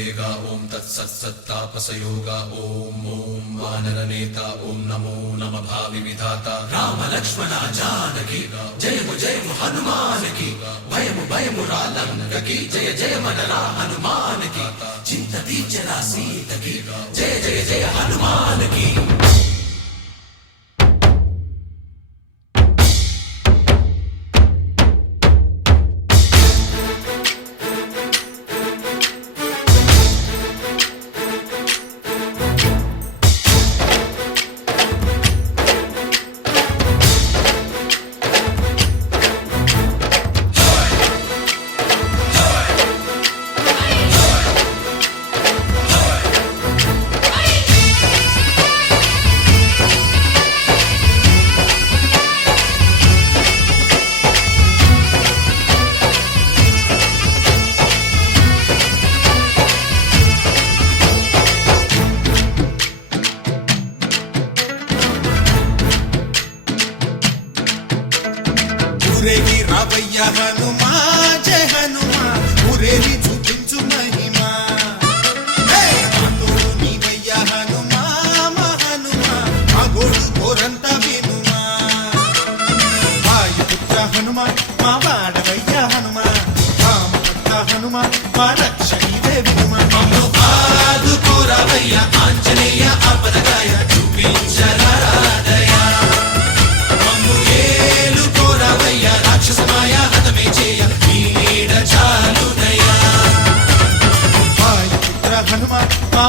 वेगा ओम तत्सत्सत्तापसयोगा ओम ओम वानरनेता ओम नमो नमः भावि विधाता राम लक्ष्मण जानकी जय हनुमान की भयमु रालंक की जय मनरा हनुमान की चिंतती चला सीत की जय हनुमान की। ఊరేగి రావయ్య హనుమా జయ హనుమా ఊరేగి చూపించు మహిమా మాతోడు నీవయ్య హనుమా మా హనుమా మా గోడు కోరంత వినుమా వాయుపుత్ర హనుమా మా వాడవయ్య హనుమా రామపుత్ర హనుమా మా రక్షణీదే వినుమా మమ్ము ఆదుకోరావయ్య ఆంజనేయ ఆపదగాయ చూపించరాదయ మమ్ము ఏలుకోరావయ్య రాక్షసమాయ హతమే చేయ ఈ నీడ చాలునయ్యా వాయుపుత్ర హనుమా మా